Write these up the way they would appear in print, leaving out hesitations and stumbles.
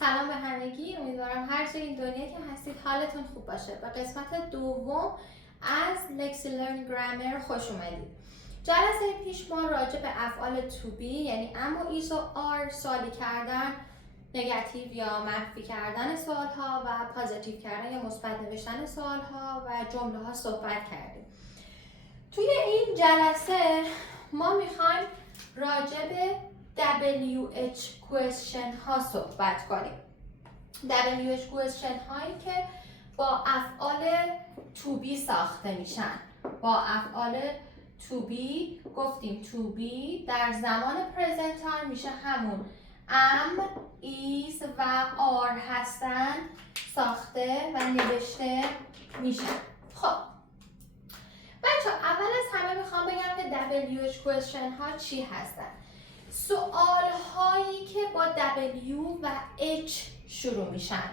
سلام به همگی، امیدوارم هر جای این دنیا که هستید حالتون خوب باشه. به قسمت دوم از Lexi Learn Grammar خوش اومدید. جلسه پیش ما راجع به افعال to be یعنی ام و ایز و آر سوالی کردن، نگاتیو یا منفی کردن سوال ها و پازیتیو کردن یا مثبت نوشتن سوال ها و جمله ها صحبت کردیم. توی این جلسه ما میخوایم راجع به WH question ها صحبت کنیم. WH question هایی که با افعال to be ساخته میشن. با افعال to be گفتیم to be در زمان present time میشه همون am, is و are هستن ساخته و نوشته میشن. خب بچه اول از همه میخوام بگم که WH question ها چی هستن. سوال هایی که با W و H شروع میشن.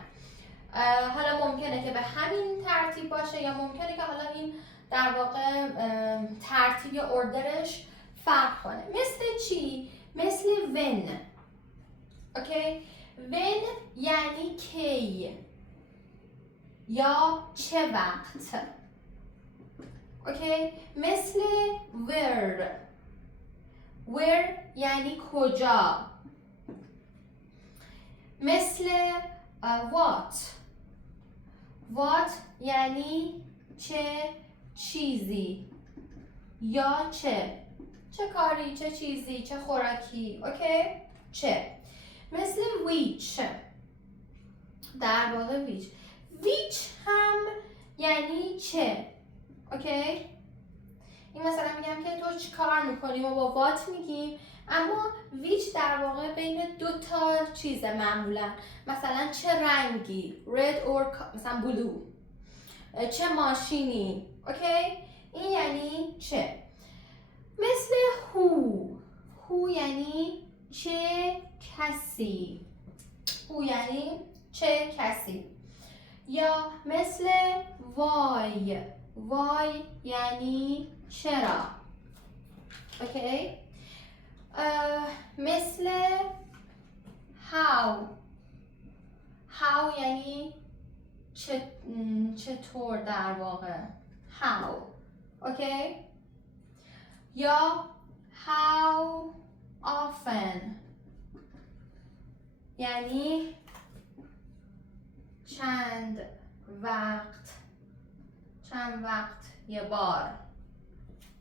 حالا ممکنه که به همین ترتیب باشه یا ممکنه که حالا این در واقع ترتیب یا اردرش فرق کنه. مثل چی؟ مثل when. اوکی؟ when یعنی کی یا چه وقت. اوکی؟ مثل where. where یعنی کجا. مثل what. what یعنی چه چیزی یا چه کاری، چه چیزی، چه خوراکی. اوکی؟ چه. مثل which. در واقع which هم یعنی چه. اوکی؟ این مثلا میگم که تو چی کار میکنی و با وات میگیم، اما which در واقع بین دو تا چیزه معمولا. مثلا چه رنگی red or مثلا blue، چه ماشینی. اوکی؟ این یعنی چه. مثل who یعنی چه کسی. who یعنی چه کسی. یا مثل why یعنی چرا. اوکی؟ مثل how یعنی چطور در واقع. how. اوکی؟ یا how often یعنی چند وقت یه بار.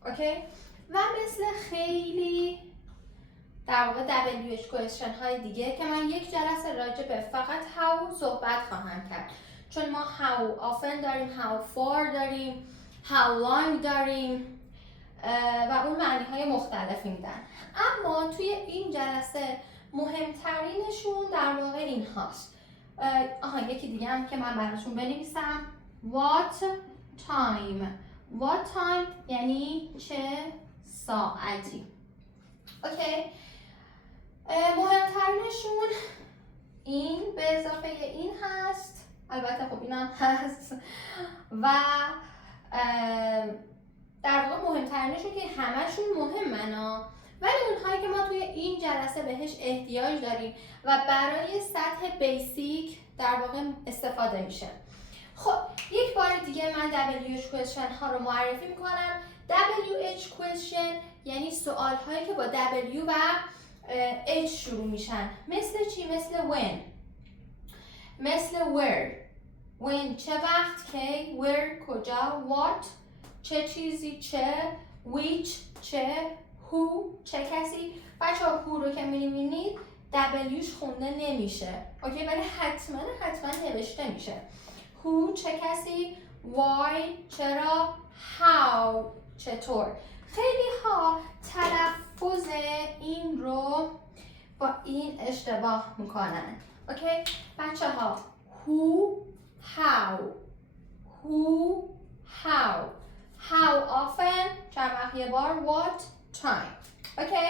اوکی؟ و مثل خیلی در واقع WH question های دیگه که من یک جلسه راجع به فقط how صحبت خواهم کرد، چون ما how often داریم، how far داریم، how long داریم و اون معنی های مختلفی میدن. اما توی این جلسه مهمترینشون در واقع این هاست. یکی دیگه هم که من براتون بنویسم. what time یعنی چه ساعتی. اوکی؟ مهمترینشون این به اضافه این هست، البته خب اینم هست و در واقع مهمترینشون که همشون مهمن ولی اونهایی که ما توی این جلسه بهش احتیاج داریم و برای سطح بیسیک در واقع استفاده میشه. خب یک بار دیگه من WH question ها رو معرفی میکنم. WH question یعنی سوال هایی که با W و H شروع میشن. مثل چی؟ مثل when. مثل when چه وقت، کی، where کجا، what چه چیزی، چه، which چه، who چه کسی. بچه‌ها who رو که می‌بینید Wش خونده نمیشه. اوکی؟ ولی حتما نوشته میشه. who چه کسی، why چرا، how چطور. خیلی ها تلفظ این رو با این اشتباه میکنن. اوکی؟ بچه ها who how often چند وقت یه بار، what time. اوکی؟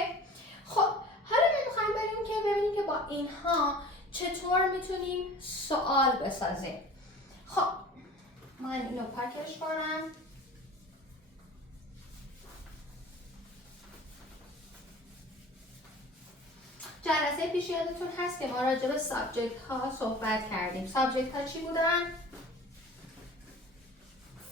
خب حالا ما میخوایم بریم که ببینیم که با اینها چطور میتونیم سوال بسازیم. خب من اینو پاکش کنم. جلسه پیش یادتون هست که ما راجع به سابجکت ها صحبت کردیم. سابجکت ها چی بودن؟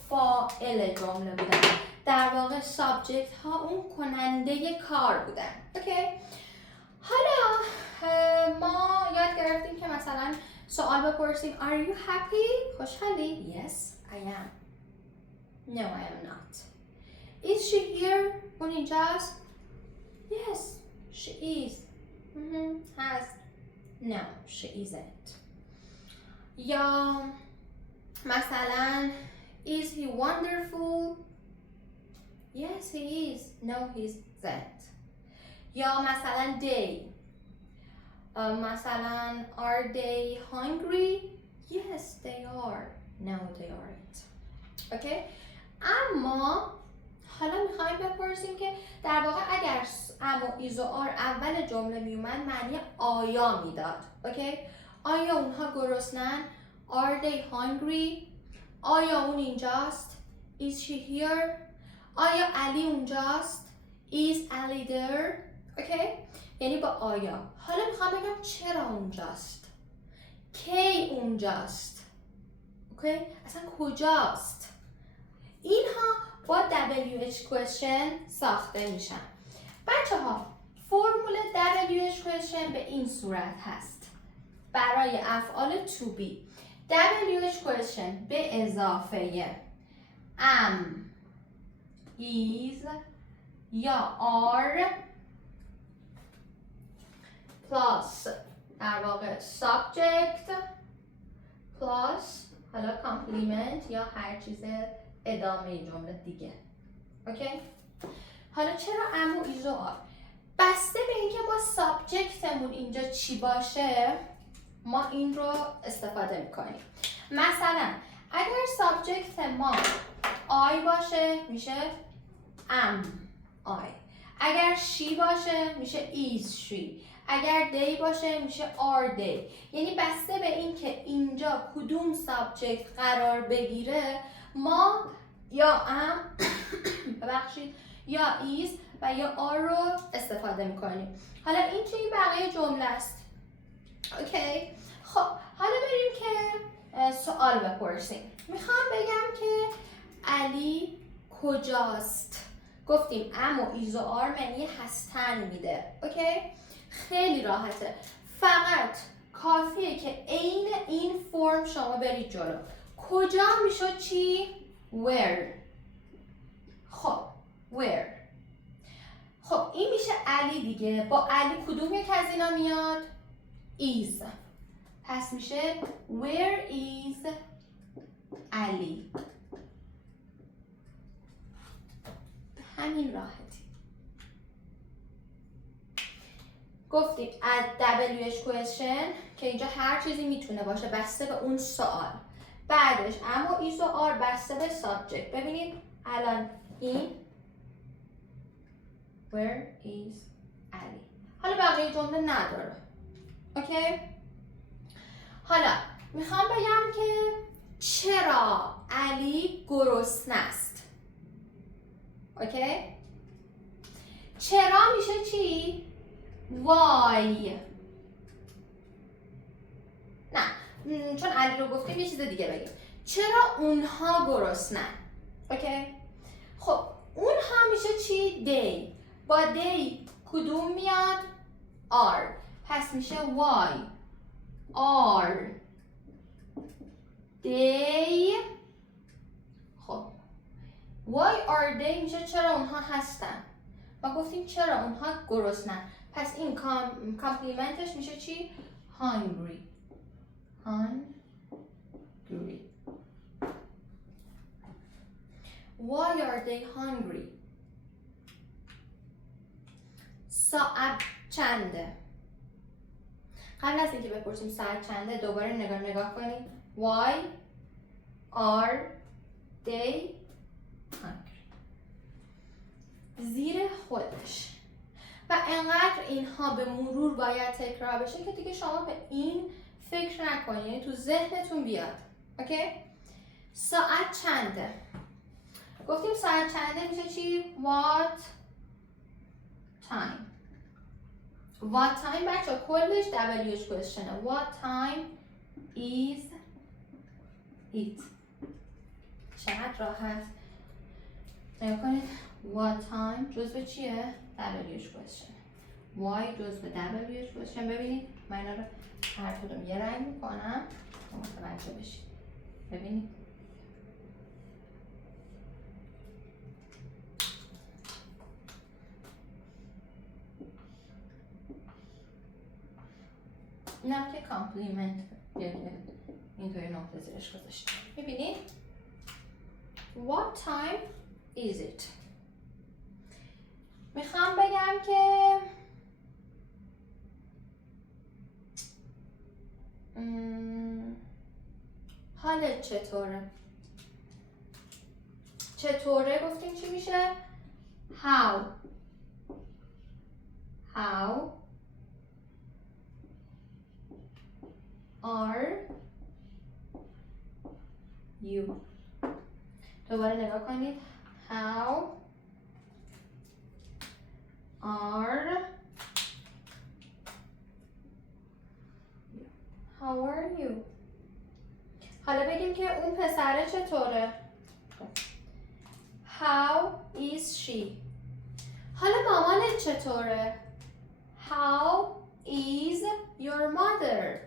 فاعل جمله بودن. در واقع سابجکت ها اون کننده کار بودن. اوکی؟ حالا ما یاد گرفتیم که مثلا سوال بپرسیم Are you happy؟ خوشحالی؟ Yes, I am. No, I am not. Is she here؟ اون اینجاست؟ Yes, she is. هست؟ No, she isn't. یا مثلا Is he wonderful؟ Yes, he is. No, he isn't. یا مثلا they. مثلا Are they hungry؟ Yes, they are. No, they aren't. Okay? اما حالا میخوایم بپرسیم که در واقع اگر اما ایز و آر اول جمله میومد معنی آیا میداد. اوکی؟ آیا اونها گرسنن؟ Are they hungry؟ آیا اون اینجاست؟ Is she here؟ آیا علی اونجاست؟ Is Ali there؟ اوکی؟ یعنی با آیا. حالا میخوام بگم چرا اونجاست؟ کی اونجاست؟ اوکی؟ اصلا کجاست؟ اینها با WH question ساخته میشن. بچه ها فرمول WH question به این صورت هست برای افعال to be. WH question به اضافه am, is یا are plus در واقع subject plus حالا complement یا هر چیز ادامه جمله دیگه. اوکی؟ حالا چرا ام و ایز و آر؟ بسته به اینکه با سابجکتمون اینجا چی باشه ما این رو استفاده میکنیم. مثلا اگر سابجکت ما آی باشه میشه ام آی. اگر شی باشه میشه ایز شی. اگر دی باشه میشه آر دی. یعنی بسته به این که اینجا کدوم سابجکت قرار بگیره ما یا ام ببخشید یا ایز و یا آر رو استفاده میکنیم. حالا این چه بقیه جمله است. اوکی؟ خب حالا بریم که سوال بپرسیم. میخوام بگم که علی کجاست؟ گفتیم ام و ایز و آر معنی هستن میده. اوکی؟ خیلی راحته. فقط کافیه که عین این فرم شما برید جلو. کجا میشد چی؟ Where. خب where. خب این میشه علی دیگه. با علی کدوم یک از اینا میاد؟ is. پس میشه where is علی. به همین راحتی. گفتیم از WH question که اینجا هر چیزی میتونه باشه بسته به اون سوال. بعدش اما ایز و آر بسته به سابجکت. ببینید الان این where is علی. حالا بقیه جمله نداره. اوکی؟ حالا میخوام بگم که چرا علی گرسنه است. اوکی؟ چرا میشه چی؟ why. نه چون علی رو گفتیم یه چیز دیگه بگیم. چرا اونها گرسنن؟ اوکی؟ خب اونها میشه چی؟ they. با they کدوم میاد؟ are. پس میشه why are they. خب why are they میشه چرا اونها هستن. ما گفتیم چرا اونها گرسنن. پس این کامپلیمنتش میشه چی؟ hungry. hungry. Why are they hungry? ساعت چنده؟ قبل از اینکه بپرسیم ساعت چنده دوباره نگاه کنیم. Why are they hungry؟ زیر خودش. و انقدر اینها به مرور باید تکرار بشه که دیگه شما به این فکر نکنید. یعنی تو ذهنتون بیاد. اوکی؟ ساعت چنده؟ گفتیم ساعت چنده میشه چی؟ What time. What time بچه کلش WH question. What time is it؟ چقدر راحت. نگاه کنید. What time جزو چیه؟ WH question. Why جزو WH question. ببینید من اینا رو هر کدوم یه رنگ میکنم تا متوجه بشید. ببینید اینم که کامپلیمنت اینطوری نقطه زیرش گذاشتم. ببینید What time is it؟ میخوام بگم که حالت چطوره؟ چطوره گفتیم چی میشه؟ How are you؟ دوباره نگاه کنید. How are you؟ حالا بگیم که اون پسره چطوره؟ How is she؟ حالا مامانت چطوره؟ How is your mother؟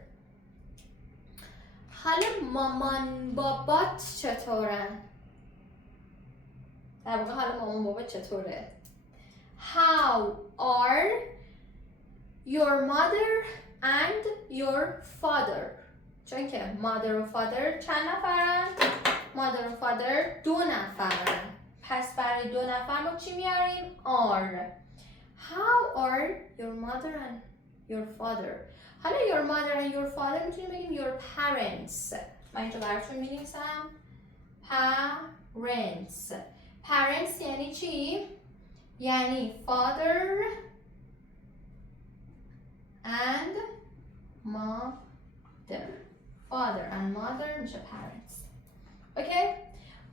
حالا مامان بابات چطورن؟ در واقع حالا مامان بابا چطوره؟ How are your mother and your father؟ چون که mother و father چند نفرن؟ mother و father 2 نفرن. پس برای 2 نفر ما چی میاریم؟ are. How are your mother and your father؟ حالا your mother and your father میتونیم بگیم your parents. من اینجا براتون می‌نویسم parents. parents یعنی چی؟ یعنی father and mother. father and mother میشه parents. اوکی؟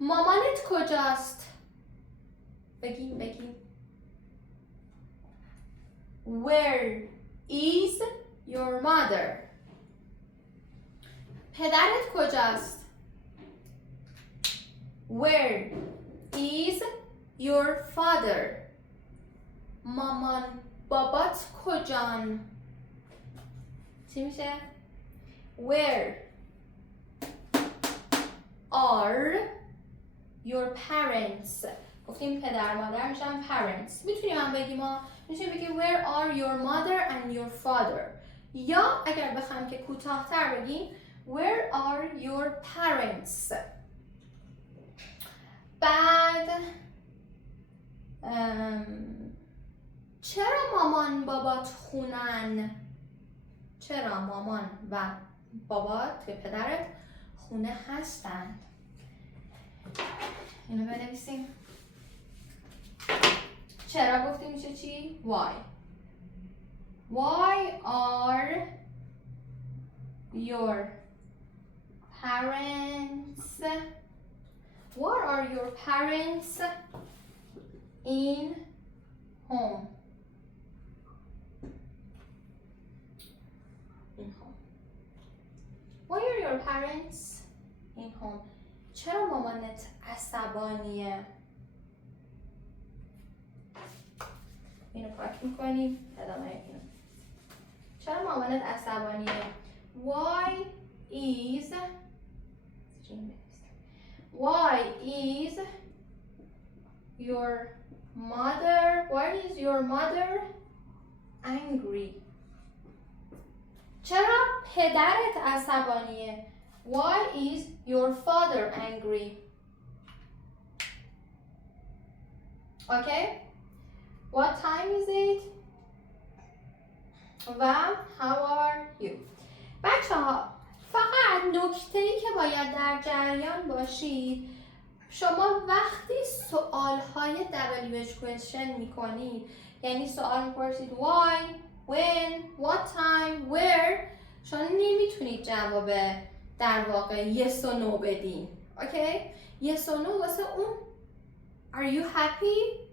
مامانت کجاست؟ بگیم Where is your mother؟ پدرت کجاست؟ Where is your father؟ مامان بابات کجان؟ چی میشه؟ Where are your parents؟ گفتیم پدر مادر میشن parents. میتونیم هم بگیم میتونیم where are your mother and your father؟ یا اگر بخوایم که کوتاه‌تر بگیم where are your parents؟ بعد چرا مامان بابات خونن؟ چرا مامان و بابات که پدرت خونه هستند؟ اینو بنویسیم. چرا گفتیم میشه چی؟ Why. Why are your parents in home? Why are your parents in home؟ چرا مامانت عصبانیه؟ اینو پاک میکنیم. ادامه اینو. چرا مامانت عصبانیه؟ Why is your mother angry؟ چرا پدرت عصبانیه؟ Why is your father angry؟ Okay? What time is it؟ و how are you؟ بچه ها فقط نکته‌ای که باید در جریان باشید، شما وقتی سوال‌های WH question میکنید، یعنی سوال میپرسید why، when، what time، where، شما نمیتونید جواب در واقع yes و no بدین. اوکی؟ yes و no واسه اون are you happy؟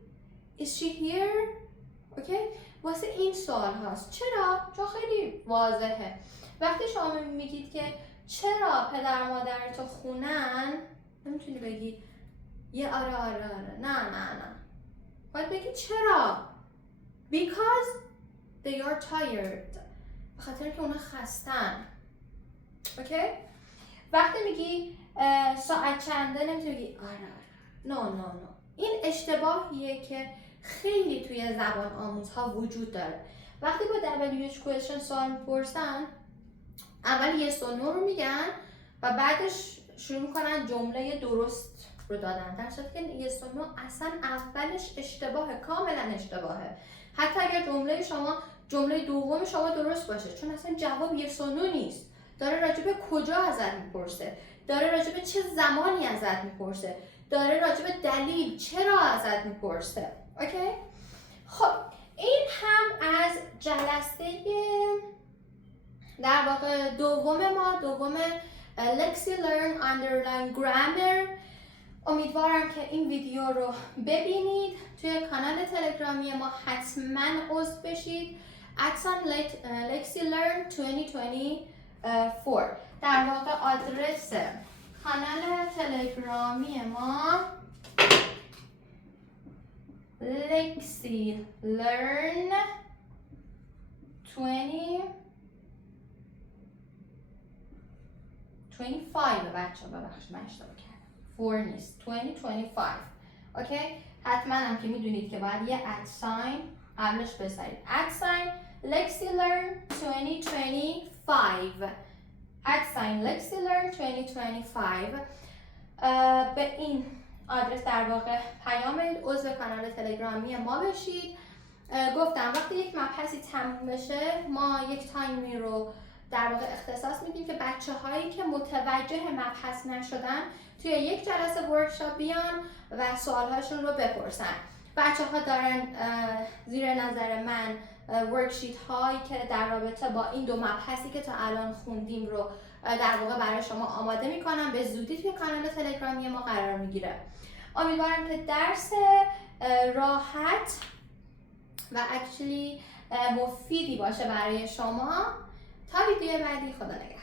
is she here؟ اوکی؟ واسه این سوال هاست. چرا؟ چون خیلی واضحه. وقتی شما میگید که چرا پدر مادرتو خونن، نمیتونی بگی یه آره نه باید بگی چرا. because they are tired، به خاطر که اونا خستن. اوکی؟ وقتی میگی ساعت چنده نمیتونی بگی آره. نه این اشتباهیه که خیلی توی زبان آموزها وجود داره. وقتی با WH question سوال میپرسن، اول yes و no رو میگن و بعدش شروع میکنن جمله درست رو دادن، در صورتی که yes و no اصلا اولش اشتباهه، کاملا اشتباهه. حتی اگر جمله دوم شما درست باشه، چون اصلا جواب yes و no نیست. داره راجع به کجا ازت میپرسه، داره راجع به چه زمانی ازت میپرسه، داره راجع به دلیل چرا ازت میپرسه. اوکی؟ خب این هم از جلسه در واقع دوم Lexi Learn Underline Grammar. امیدوارم که این ویدیو رو ببینید. توی کانال تلگرامی ما حتما عضو بشید. Lexi Learn 2024. در واقع آدرس کانال تلگرامی ما Lexi Learn 2025 بچه ها، ببخشید من اشتباه کردم، 4 نیست، 2025. اوکی؟ حتما هم که میدونید که باید یه ادساین قبلش بذارید. ادساین Lexi Learn 2025. ادساین Lexi Learn 2025. به این آدرس در واقع پیام بدید، عضو کانال تلگرامی ما بشید. گفتم وقتی یک مبحثی تموم بشه ما یک تایمی رو در واقع اختصاص میدیم که بچه هایی که متوجه مبحث نشدن توی یک جلسه ورکشاپ بیان و سوالهاشون رو بپرسن. بچه ها دارن زیر نظر من ورکشیت هایی که در رابطه با این دو مبحثی که تا الان خوندیم رو در واقع برای شما آماده میکنم. به زودی توی کانال تلگرامی ما قرار میگیره. امیدوارم که درس راحت و مفیدی باشه برای شما. تا ویدیو بعدی، خدا نگهدار.